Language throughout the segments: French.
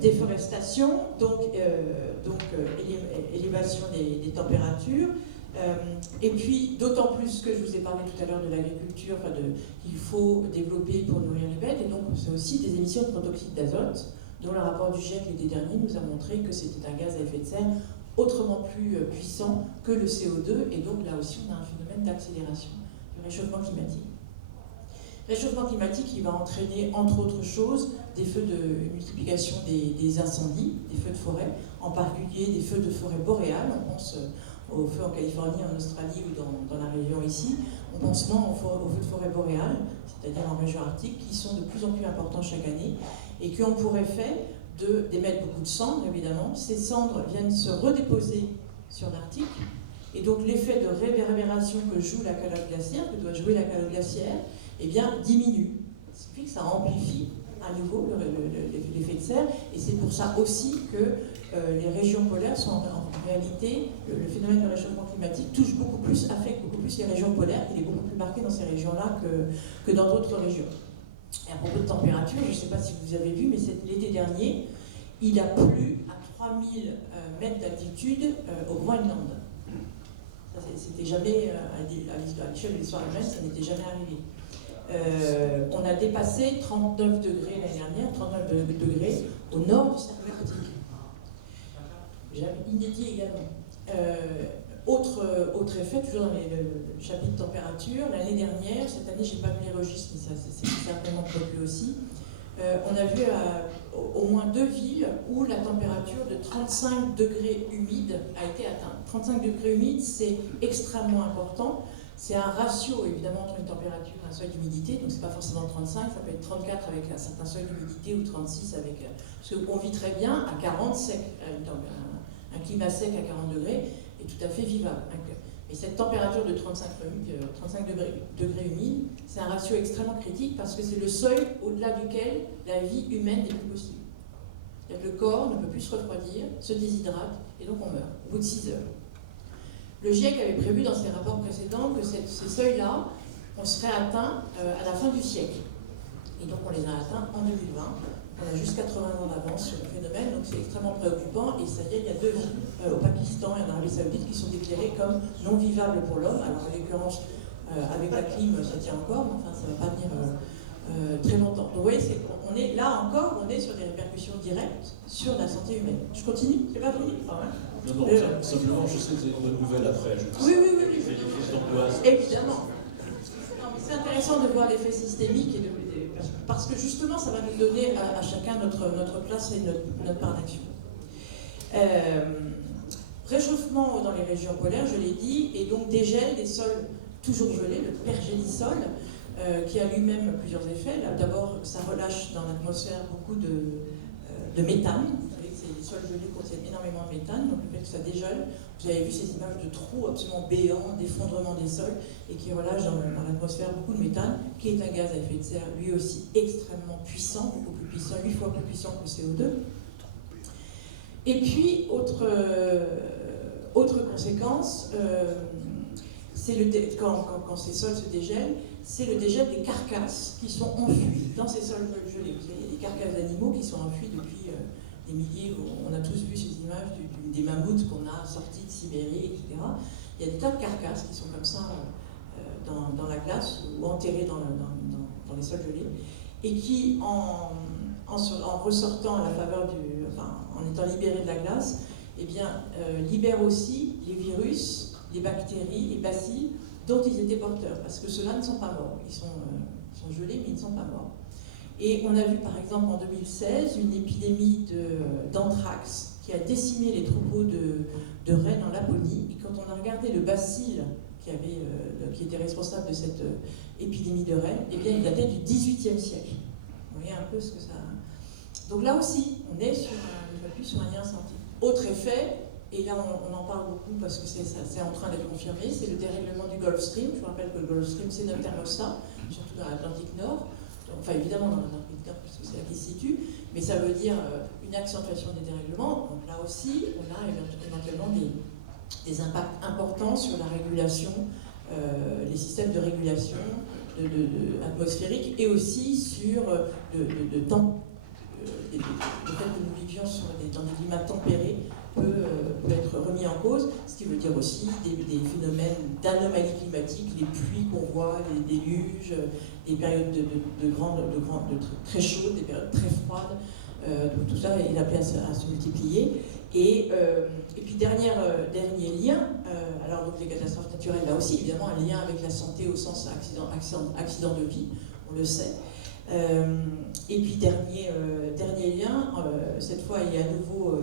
Déforestation, donc élévation des températures, et puis d'autant plus que je vous ai parlé tout à l'heure de l'agriculture, qu'il faut développer pour nourrir les bêtes, et donc c'est aussi des émissions de protoxyde d'azote, dont le rapport du GIEC l'été dernier nous a montré que c'était un gaz à effet de serre autrement plus puissant que le CO2, et donc là aussi on a un phénomène d'accélération du réchauffement climatique. Réchauffement climatique qui va entraîner, entre autres choses, des feux de multiplication des incendies, des feux de forêt, en particulier des feux de forêt boréales. On pense aux feux en Californie, en Australie ou dans la région ici. On pense moins aux feux de forêt boréales, c'est-à-dire en région arctique, qui sont de plus en plus importants chaque année et qui ont pour effet d'émettre beaucoup de cendres, évidemment. Ces cendres viennent se redéposer sur l'Arctique. Et donc l'effet de réverbération que joue la calotte glaciaire, que doit jouer la calotte glaciaire, eh bien, diminue. Ce qui fait que ça amplifie à nouveau l'effet de serre, et c'est pour ça aussi que les régions polaires sont en réalité, le phénomène de réchauffement climatique affecte beaucoup plus les régions polaires, il est beaucoup plus marqué dans ces régions-là que dans d'autres régions. Et à propos de température, je ne sais pas si vous avez vu, mais l'été dernier, il a plu à 3000 mètres d'altitude au Groenland. C'était jamais, à l'échelle de l'histoire humaine, ça n'était jamais arrivé. On a dépassé 39 degrés l'année dernière, 39 degrés au nord du cercle arctique. Inédit également. Autre effet, toujours dans le chapitre température, l'année dernière, cette année j'ai pas vu les registres, mais ça c'est certainement prévu aussi, on a vu au moins 2 villes où la température de 35 degrés humides a été atteinte. 35 degrés humides, c'est extrêmement important. C'est un ratio, évidemment, entre une température et un seuil d'humidité, donc c'est pas forcément 35, ça peut être 34 avec un certain seuil d'humidité ou 36 avec... Parce qu'on vit très bien à 40 sec, un climat sec à 40 degrés est tout à fait vivable. Et cette température de 35 degrés humides, c'est un ratio extrêmement critique parce que c'est le seuil au-delà duquel la vie humaine n'est plus possible. C'est-à-dire que le corps ne peut plus se refroidir, se déshydrate, et donc on meurt au bout de 6 heures. Le GIEC avait prévu dans ses rapports précédents que ces seuils-là, on serait atteints à la fin du siècle. Et donc on les a atteints en 2020. On a juste 80 ans d'avance sur le phénomène, donc c'est extrêmement préoccupant. Et ça y est, il y a 2 villes au Pakistan et en Arabie Saoudite qui sont déclarées comme non vivables pour l'homme. Alors en l'occurrence, avec la clim, ça tient encore, mais enfin ça ne va pas venir très longtemps. Donc vous voyez, on est là encore, on est sur des répercussions directes sur la santé humaine. Je continue? C'est pas fini? Non, simplement, je sais que vous avez une bonne nouvelle après. Oui. Évidemment. C'est intéressant de voir l'effet systémique, parce que justement, ça va nous donner à chacun notre place et notre part d'action. Réchauffement dans les régions polaires, je l'ai dit, et donc dégel des sols toujours gelés, le pergélisol, qui a lui-même plusieurs effets. D'abord, ça relâche dans l'atmosphère beaucoup de méthane. Les sols gelés contiennent énormément de méthane, donc le fait que ça dégèle, vous avez vu ces images de trous absolument béants, d'effondrement des sols, et qui relâchent dans l'atmosphère beaucoup de méthane, qui est un gaz à effet de serre, lui aussi extrêmement puissant, beaucoup plus puissant, 8 fois plus puissant que le CO2. Et puis, autre conséquence, c'est quand ces sols se dégèlent, c'est le dégel des carcasses qui sont enfuies dans ces sols gelés. Vous avez des carcasses d'animaux qui sont enfuies depuis des milliers, on a tous vu ces images des mammouths qu'on a sortis de Sibérie, etc. Il y a des tas de carcasses qui sont comme ça dans la glace ou enterrées dans les sols gelés, et qui, en ressortant à la faveur en étant libérés de la glace, eh bien, libèrent aussi les virus, les bactéries, les bacilles dont ils étaient porteurs, parce que ceux-là ne sont pas morts. Ils sont gelés, mais ils ne sont pas morts. Et on a vu par exemple en 2016 une épidémie d'anthrax qui a décimé les troupeaux de rennes en Laponie. Et quand on a regardé le bacille qui était responsable de cette épidémie de rennes, eh bien il datait du XVIIIe siècle. Vous voyez un peu ce que ça... Donc là aussi, on est sur un lien santé. Autre effet, et là on en parle beaucoup parce que c'est en train d'être confirmé, c'est le dérèglement du Gulf Stream. Je vous rappelle que le Gulf Stream, c'est notre thermostat, surtout dans l'Atlantique Nord. Enfin évidemment dans l'Atlantique Nord, puisque c'est là qu'il se situe, mais ça veut dire une accentuation des dérèglements. Donc là aussi, on a éventuellement des impacts importants sur la régulation, les systèmes de régulation atmosphérique, et aussi sur fait que nous vivions dans des climats tempérés peut être remis en cause, ce qui veut dire aussi des phénomènes d'anomalies climatiques, les pluies qu'on voit, les déluges, des périodes de très chaudes, des périodes très froides. Donc tout ça est appelé à se multiplier. Et puis dernier lien, alors donc les catastrophes naturelles, là aussi évidemment un lien avec la santé au sens accident de vie, on le sait. Et puis dernier lien, cette fois il est à nouveau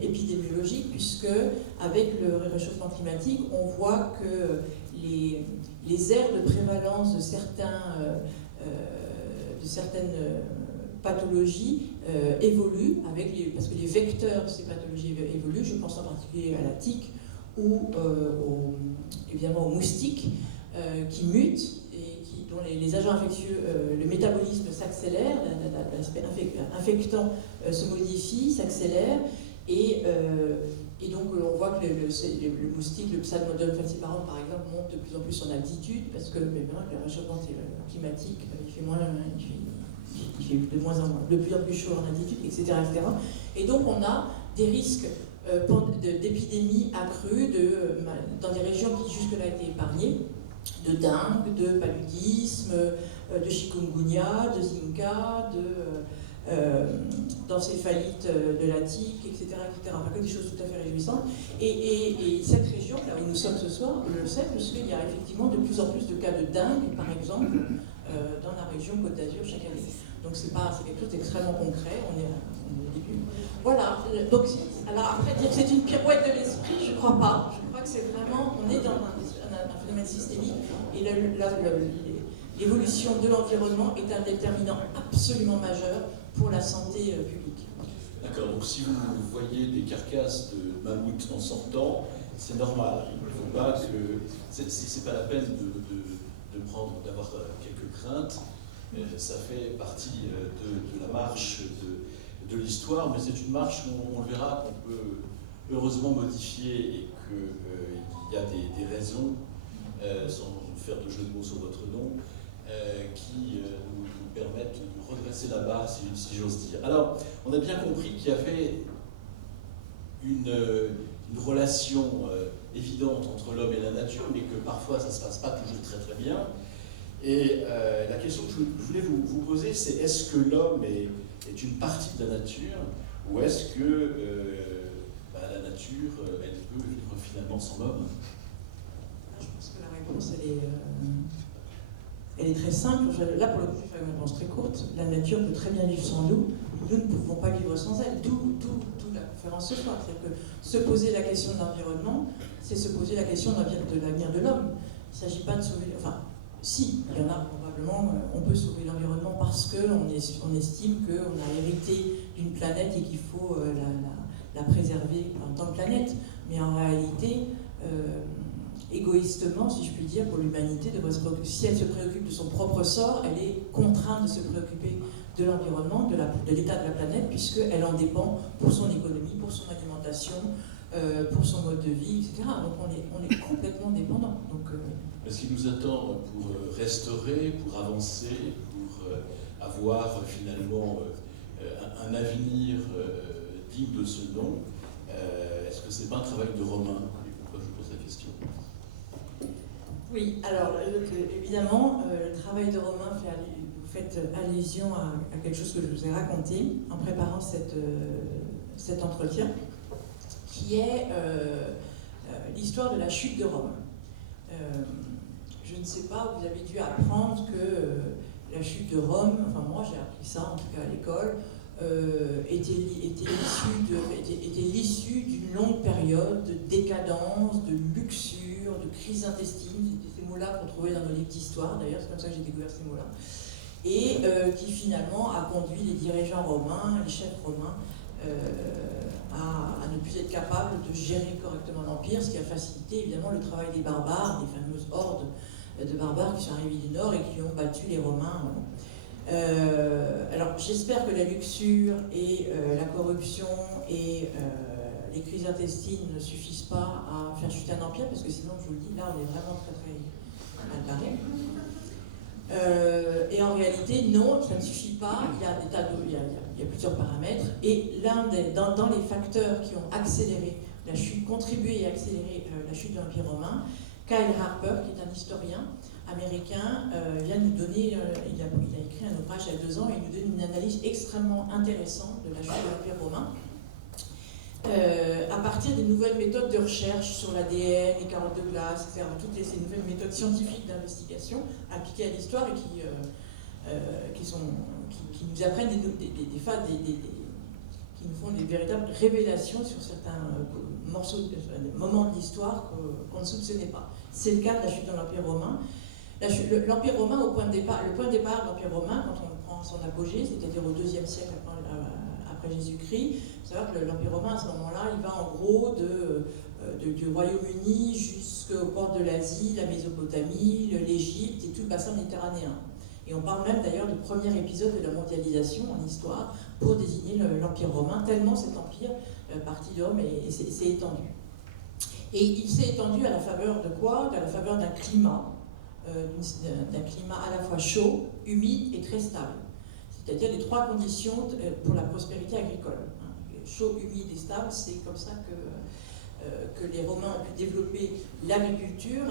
épidémiologique, puisque avec le réchauffement climatique, on voit que les aires de prévalence de certaines pathologies évoluent parce que les vecteurs de ces pathologies évoluent. Je pense en particulier à la tique ou évidemment aux moustiques qui mutent et dont les agents infectieux, le métabolisme s'accélère, l'aspect infectant se modifie, s'accélère, et donc on voit que le moustique, le Psalmodium falciparum par exemple, monte de plus en plus en altitude parce que maintenant le réchauffement climatique, il fait de plus en plus chaud en altitude, etc., etc. Et donc on a des risques d'épidémies accrues dans des régions qui jusque-là étaient épargnées, de dengue, de paludisme, de chikungunya, de Zika, d'encéphalite de la tique, etc., etc. Enfin, que des choses tout à fait réjouissantes. Et cette région, là où nous sommes ce soir, je le sais, parce qu'il y a effectivement de plus en plus de cas de dengue, par exemple, dans la région Côte d'Azur chaque année. Donc c'est quelque chose d'extrêmement concret, on est au début. Voilà, donc alors après dire que c'est une pirouette de l'esprit, je ne crois pas. Je crois que c'est vraiment, on est dans un phénomène systémique, et l'évolution de l'environnement est un déterminant absolument majeur pour la santé publique. D'accord, donc si vous voyez des carcasses de mammouths en sortant, c'est normal. Il ne faut pas que. C'est pas la peine d'avoir quelques craintes. Ça fait partie de la marche de l'histoire, mais c'est une marche où on le verra qu'on peut heureusement modifier et qu'il y a des raisons, sans faire de jeu de mots sur votre nom, qui nous permettent de redresser la barre, si j'ose dire. Alors, on a bien compris qu'il y avait une relation évidente entre l'homme et la nature, mais que parfois ça ne se passe pas toujours très très bien. Et la question que je voulais vous poser, c'est est-ce que l'homme est une partie de la nature, ou est-ce que la nature, elle peut vivre finalement sans l'homme? Je pense que la réponse, elle est très simple. Là, pour le coup, je vais faire une réponse très courte. La nature peut très bien vivre sans nous. Nous ne pouvons pas vivre sans elle. D'où la conférence ce soir. C'est-à-dire que se poser la question de l'environnement, c'est se poser la question de l'avenir de l'homme. Il ne s'agit pas de sauver... Enfin, si, il y en a probablement, on peut sauver l'environnement parce qu'on estime qu'on a hérité d'une planète et qu'il faut la préserver en tant que planète. Mais en réalité, égoïstement, si je puis dire, pour l'humanité, si elle se préoccupe de son propre sort, elle est contrainte de se préoccuper de l'environnement, de l'état de la planète, puisqu'elle en dépend pour son économie, pour son alimentation, pour son mode de vie, etc. Donc on est complètement dépendant. Ce qui nous attend pour restaurer, pour avancer, pour avoir finalement un avenir digne de ce nom, est-ce que c'est pas un travail de Romain? Et pourquoi je pose la question? Oui, alors évidemment, le travail de Romain vous faites allusion à quelque chose que je vous ai raconté en préparant cet entretien, qui est l'histoire de la chute de Rome. Je ne sais pas, vous avez dû apprendre que la chute de Rome, enfin moi j'ai appris ça en tout cas à l'école, était l'issue d'une longue période de décadence, de luxure, de crise intestine. C'était ces mots-là qu'on trouvait dans nos livres d'histoire, d'ailleurs c'est comme ça que j'ai découvert ces mots-là, et qui finalement a conduit les dirigeants romains, les chefs romains, à ne plus être capables de gérer correctement l'Empire, ce qui a facilité évidemment le travail des barbares, des fameuses hordes de barbares qui sont arrivés du Nord et qui ont battu les Romains. Alors j'espère que la luxure et la corruption et les crises intestines ne suffisent pas à faire chuter un empire, parce que sinon, je vous le dis, là on est vraiment très très mal barré. Et en réalité, non, ça ne suffit pas. Il y a il y a plusieurs paramètres. Et dans les facteurs qui ont accéléré la chute, contribué et accéléré la chute de l'Empire romain, Kyle Harper, qui est un historien américain, vient nous donner, il a écrit un ouvrage il y a 2 ans, et il nous donne une analyse extrêmement intéressante de la chute de l'Empire romain, à partir des nouvelles méthodes de recherche sur l'ADN, les carottes de glace, etc. Toutes ces nouvelles méthodes scientifiques d'investigation appliquées à l'histoire et qui nous apprennent qui nous font des véritables révélations sur certains moments de l'histoire qu'on ne soupçonnait pas. C'est le cas de la chute de l'Empire romain. L'Empire romain, le point de départ de l'Empire romain, quand on prend son apogée, c'est-à-dire au IIe siècle après Jésus-Christ, il faut savoir que l'Empire romain, à ce moment-là, il va en gros du Royaume-Uni jusqu'aux portes de l'Asie, la Mésopotamie, l'Égypte et tout le bassin méditerranéen. Et on parle même d'ailleurs du premier épisode de la mondialisation en histoire pour désigner l'Empire romain, tellement cet empire, parti de Rome, s'est étendu. Et il s'est étendu à la faveur de quoi? À la faveur d'un climat à la fois chaud, humide et très stable. C'est-à-dire les 3 conditions pour la prospérité agricole. Chaud, humide et stable, c'est comme ça que les Romains ont pu développer l'agriculture,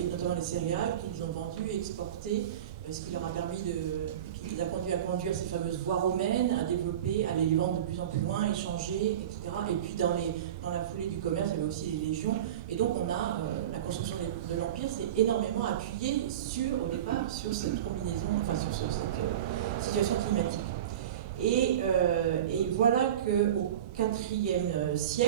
et notamment les céréales qu'ils ont vendues et exportées, ce qui leur a permis qui les a conduits à conduire ces fameuses voies romaines, à développer, à les vendre de plus en plus loin, échanger, etc. Et puis dans la foulée du commerce, il y avait aussi les légions. Et donc on a la construction de l'Empire s'est énormément appuyée au départ sur cette combinaison, sur cette situation climatique. Et voilà qu'au IVe siècle,